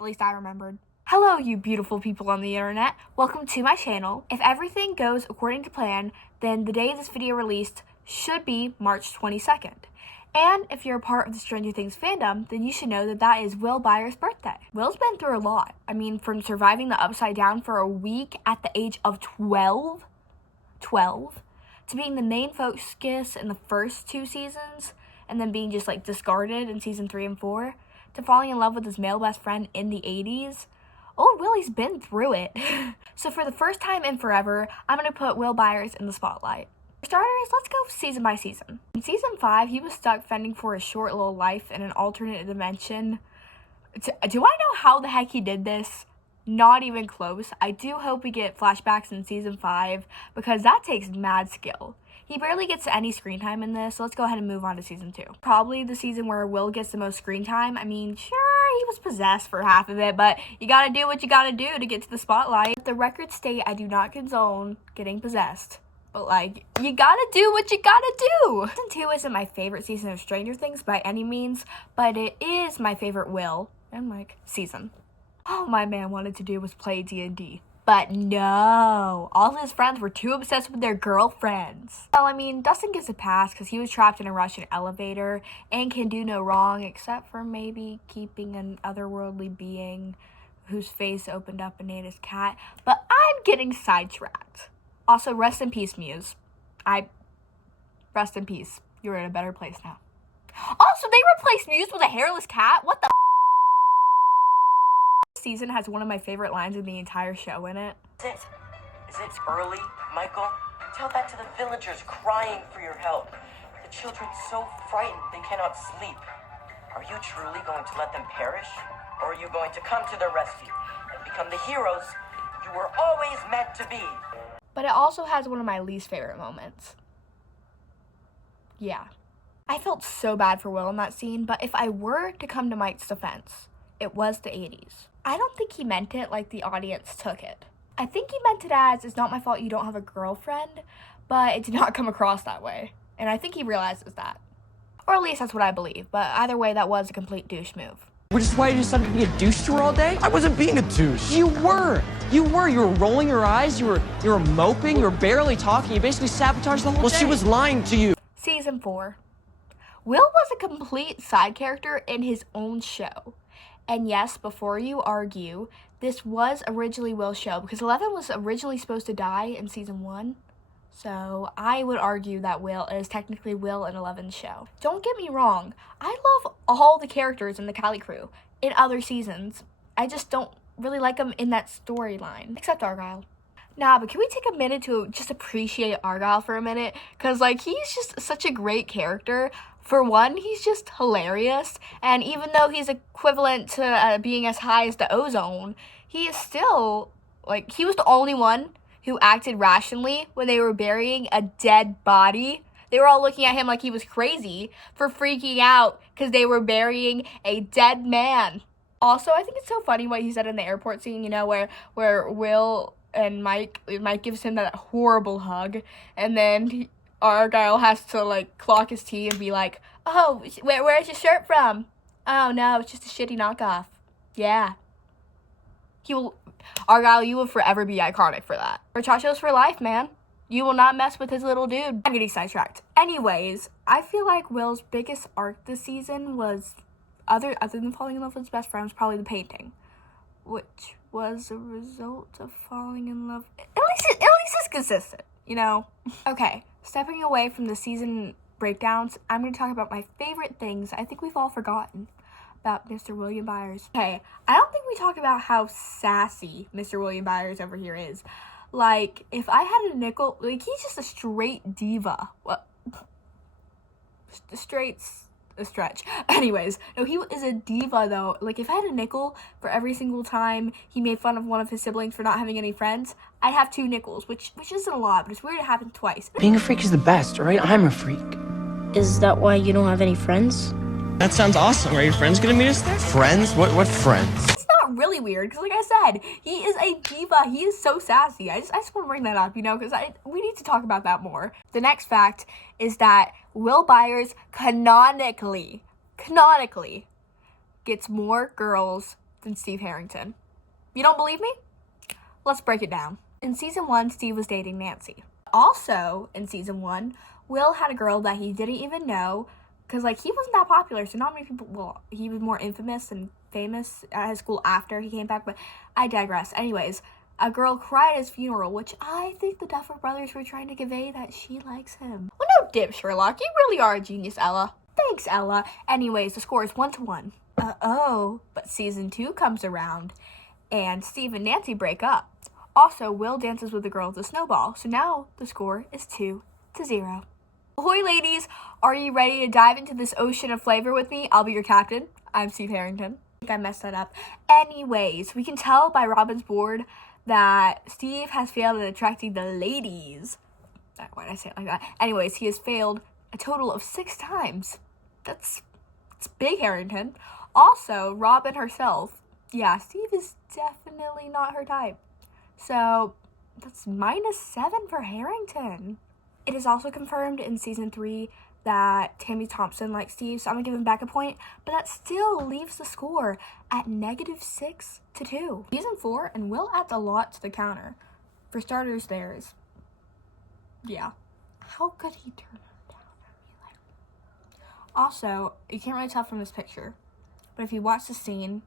At least I remembered. Hello, you beautiful people on the internet. Welcome to my channel. If everything goes according to plan, then the day this video released should be March 22nd. And if you're a part of the Stranger Things fandom, then you should know that that is Will Byers' birthday. Will's been through a lot. I mean, from surviving the Upside Down for a week at the age of 12, to being the main focus in the first 2 seasons, and then being just like discarded in season 3 and 4, to falling in love with his male best friend in the 80s. Old Willie's been through it. So for the first time in forever, I'm going to put Will Byers in the spotlight. For starters, let's go season by season. In season 5, he was stuck fending for his short little life in an alternate dimension. Do I know how the heck he did this? Not even close. I do hope we get flashbacks in season 5 because that takes mad skill. He barely gets any screen time in this, so let's go ahead and move on to season 2. Probably the season where Will gets the most screen time. I mean, sure, he was possessed for half of it, but you gotta do what you gotta do to get to the spotlight. The record state, I do not condone getting possessed. But, like, you gotta do what you gotta do. Season 2 isn't my favorite season of Stranger Things by any means, but it is my favorite Will and, like, season. All my man wanted to do was play D&D. But no, all his friends were too obsessed with their girlfriends. Well, I mean, Dustin gets a pass because he was trapped in a Russian elevator and can do no wrong except for maybe keeping an otherworldly being whose face opened up and ate his cat. But I'm getting sidetracked. Also, rest in peace, Muse. Rest in peace. You're in a better place now. Also, they replaced Muse with a hairless cat? What the season has one of my favorite lines in the entire show in it. Is it early, Michael? Tell that to the villagers crying for your help. The children so frightened they cannot sleep. Are you truly going to let them perish? Or are you going to come to their rescue and become the heroes you were always meant to be? But it also has one of my least favorite moments. Yeah. I felt so bad for Will in that scene, but if I were to come to Mike's defense, it was the 80s. I don't think he meant it like the audience took it. I think he meant it as, it's not my fault you don't have a girlfriend, but it did not come across that way. And I think he realizes that. Or at least that's what I believe, but either way, that was a complete douche move. Which is why you decided to be a douche to her all day? I wasn't being a douche. You were. You were rolling your eyes, you were moping, you were barely talking, you basically sabotaged the whole Well, day. she was lying to you. Season 4. Will was a complete side character in his own show. And yes, before you argue, this was originally Will's show because 11 was originally supposed to die in season 1. So I would argue that Will is technically Will and 11's show. Don't get me wrong, I love all the characters in the Cali crew in other seasons. I just don't really like them in that storyline, except Argyle. Nah, but can we take a minute to just appreciate Argyle for a minute? Because, like, he's just such a great character. For one, he's just hilarious, and even though he's equivalent to being as high as the ozone, he is still, like, he was the only one who acted rationally when they were burying a dead body. They were all looking at him like he was crazy for freaking out because they were burying a dead man. Also, I think it's so funny what he said in the airport scene, you know, where Will and Mike gives him that horrible hug, and then Argyle has to, like, clock his tea and be like, oh, where's your shirt from? Oh, no, it's just a shitty knockoff. Yeah. Argyle, you will forever be iconic for that. Muchachos for life, man. You will not mess with his little dude. I'm getting sidetracked. Anyways, I feel like Will's biggest arc this season was, other than falling in love with his best friend, was probably the painting, which was a result of falling in love. At least it's consistent, you know? Okay. Stepping away from the season breakdowns, I'm going to talk about my favorite things I think we've all forgotten about Mr. William Byers. Okay, I don't think we talk about how sassy Mr. William Byers over here is. Like, if I had a nickel, like, he's just a straight diva. What? Straight's a stretch. Anyways, no, he is a diva, though. Like, if I had a nickel for every single time he made fun of one of his siblings for not having any friends, I'd have 2 nickels, which isn't a lot, but it's weird it happened twice. Being a freak is the best, right? I'm a freak. Is that why you don't have any friends? That sounds awesome. Are your friends gonna meet us there? Friends? What friends? It's not really weird, because like I said, he is a diva. He is so sassy. I just want to bring that up, you know, because we need to talk about that more. The next fact is that Will Byers canonically gets more girls than Steve Harrington. You don't believe me? Let's break it down. In season 1, Steve was dating Nancy. Also, in season 1, Will had a girl that he didn't even know, because, like, he wasn't that popular, so not many people, well, he was more infamous and famous at his school after he came back, but I digress. Anyways, a girl cried at his funeral, which I think the Duffer Brothers were trying to convey that she likes him. Well, no dip, Sherlock. You really are a genius, Ella. Thanks, Ella. Anyways, the score is 1-1. But season 2 comes around, and Steve and Nancy break up. Also, Will dances with the girl at the snowball, so now the score is 2-0. Ahoy, ladies! Are you ready to dive into this ocean of flavor with me? I'll be your captain. I'm Steve Harrington. I think I messed that up. Anyways, we can tell by Robin's board that Steve has failed at attracting the ladies. Why did I say it like that? Anyways, he has failed a total of 6 times. It's big, Harrington. Also, Robin herself. Yeah, Steve is definitely not her type. So, that's -7 for Harrington. It is also confirmed in season 3 that Tammy Thompson likes Steve, so I'm going to give him back a point, but that still leaves the score at -6-2. Season 4, and Will adds a lot to the counter. For starters, yeah. How could he turn her down? Also, you can't really tell from this picture, but if you watch the scene,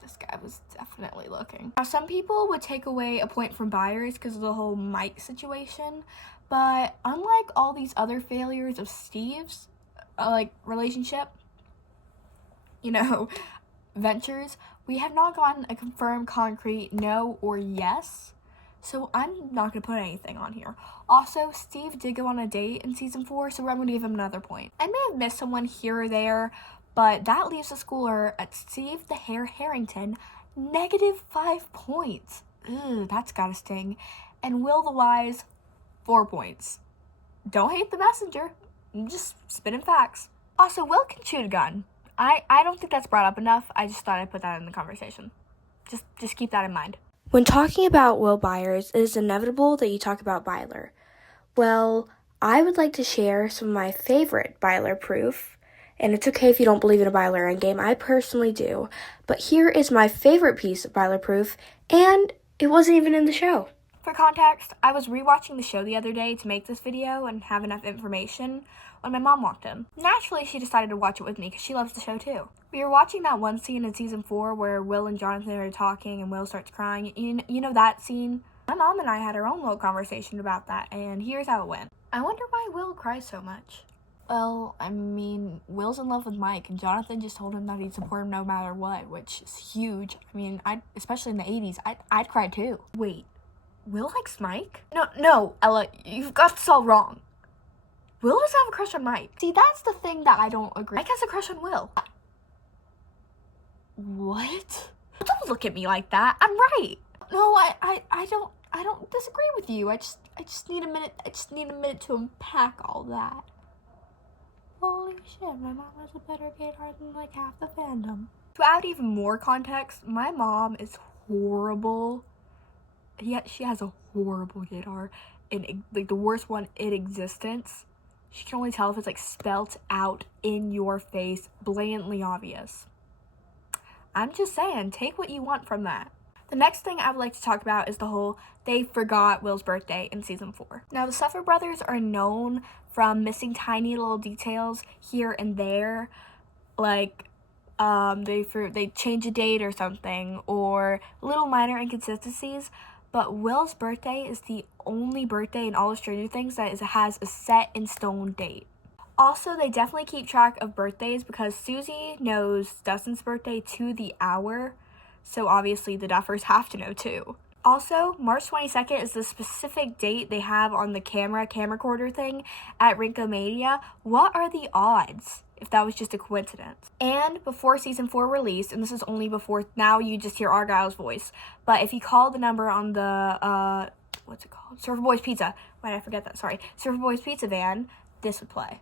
this guy was definitely looking. Now, some people would take away a point from Byers because of the whole Mike situation, but unlike all these other failures of Steve's, relationship, ventures, we have not gotten a confirmed concrete no or yes, so I'm not going to put anything on here. Also, Steve did go on a date in season 4, so I'm going to give him another point. I may have missed someone here or there, but that leaves the score at Steve the Hair Harrington, -5 points. That's gotta sting. And Will the Wise, 4 points. Don't hate the messenger. I'm just spitting facts. Also, Will can shoot a gun. I don't think that's brought up enough. I just thought I'd put that in the conversation. Just keep that in mind. When talking about Will Byers, it is inevitable that you talk about Byler. Well, I would like to share some of my favorite Byler proof. And it's okay if you don't believe in a Byler endgame, I personally do. But here is my favorite piece of Byler proof, and it wasn't even in the show. For context, I was rewatching the show the other day to make this video and have enough information when my mom walked in. Naturally, she decided to watch it with me because she loves the show too. We were watching that one scene in season 4 where Will and Jonathan are talking and Will starts crying. You know that scene? My mom and I had our own little conversation about that, and here's how it went. I wonder why Will cries so much. Well, I mean, Will's in love with Mike, and Jonathan just told him that he'd support him no matter what, which is huge. I mean, especially in the 80s, I'd cry too. Wait, Will likes Mike? No, Ella, you've got this all wrong. Will doesn't have a crush on Mike. See, that's the thing that I don't agree. Mike has a crush on Will. What? Don't look at me like that. I'm right. No, I don't disagree with you. I just need a minute. I just need a minute to unpack all that. Holy shit, my mom has a better gaydar than like half the fandom. To add even more context, my mom is horrible. Yet she has a horrible gaydar, in like the worst one in existence. She can only tell if it's like spelt out in your face, blatantly obvious. I'm just saying, take what you want from that. The next thing I would like to talk about is the whole they forgot Will's birthday in season 4. Now, the Duffer Brothers are known from missing tiny little details here and there, like they change a date or something, or little minor inconsistencies. But Will's birthday is the only birthday in all of Stranger Things that has a set in stone date. Also, they definitely keep track of birthdays because Susie knows Dustin's birthday to the hour. So obviously the Duffers have to know too. Also, March 22nd is the specific date they have on the camera recorder thing at Rinkomania. What are the odds if that was just a coincidence? And before season 4 released, and this is only before, now you just hear Argyle's voice, but if you call the number on the, what's it called? Surfer Boys Pizza. Why did I forget that? Sorry. Surfer Boys Pizza van, this would play.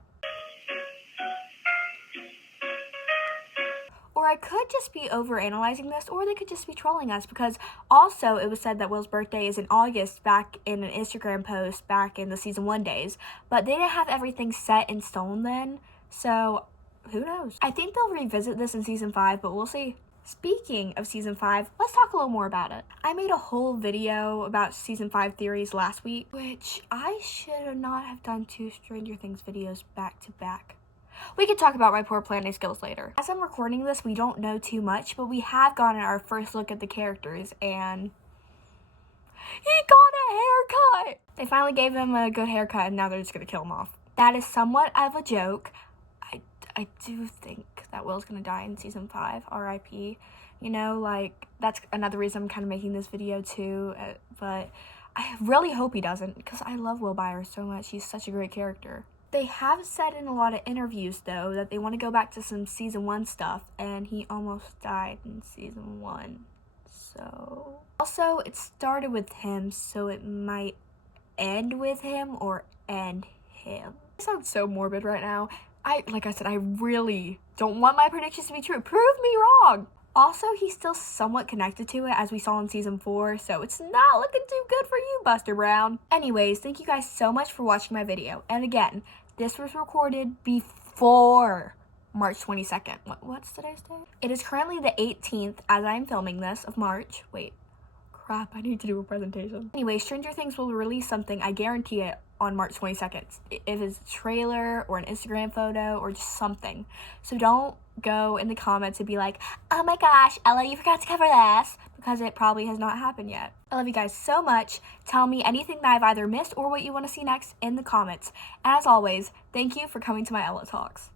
Or I could just be overanalyzing this, or they could just be trolling us, because also it was said that Will's birthday is in August back in an Instagram post back in the season 1 days, but they didn't have everything set in stone then, so who knows? I think they'll revisit this in season 5, but we'll see. Speaking of season 5, let's talk a little more about it. I made a whole video about season 5 theories last week, which I should not have done 2 Stranger Things videos back to back. We can talk about my poor planning skills later. As I'm recording this, we don't know too much, but we have gotten our first look at the characters, and he got a haircut! They finally gave him a good haircut, and now they're just gonna kill him off. That is somewhat of a joke. I do think that Will's gonna die in season 5, R.I.P. You know, like, that's another reason I'm kind of making this video too, but I really hope he doesn't, because I love Will Byers so much. He's such a great character. They have said in a lot of interviews, though, that they want to go back to some season 1 stuff, and he almost died in season 1, so... Also, it started with him, so it might end with him or end him. It sounds so morbid right now. Like I said, I really don't want my predictions to be true. Prove me wrong! Also, he's still somewhat connected to it, as we saw in season 4, so it's not looking too good for you, Buster Brown. Anyways, thank you guys so much for watching my video, and again, this was recorded before March 22nd. What's today's date? It is currently the 18th as I'm filming this of March. Wait, crap, I need to do a presentation. Anyway, Stranger Things will release something, I guarantee it, on March 22nd. It is a trailer or an Instagram photo or just something. So don't go in the comments and be like, oh my gosh, Ella, you forgot to cover this, because it probably has not happened yet. I love you guys so much. Tell me anything that I've either missed or what you want to see next in the comments. And as always, thank you for coming to my Ella Talks.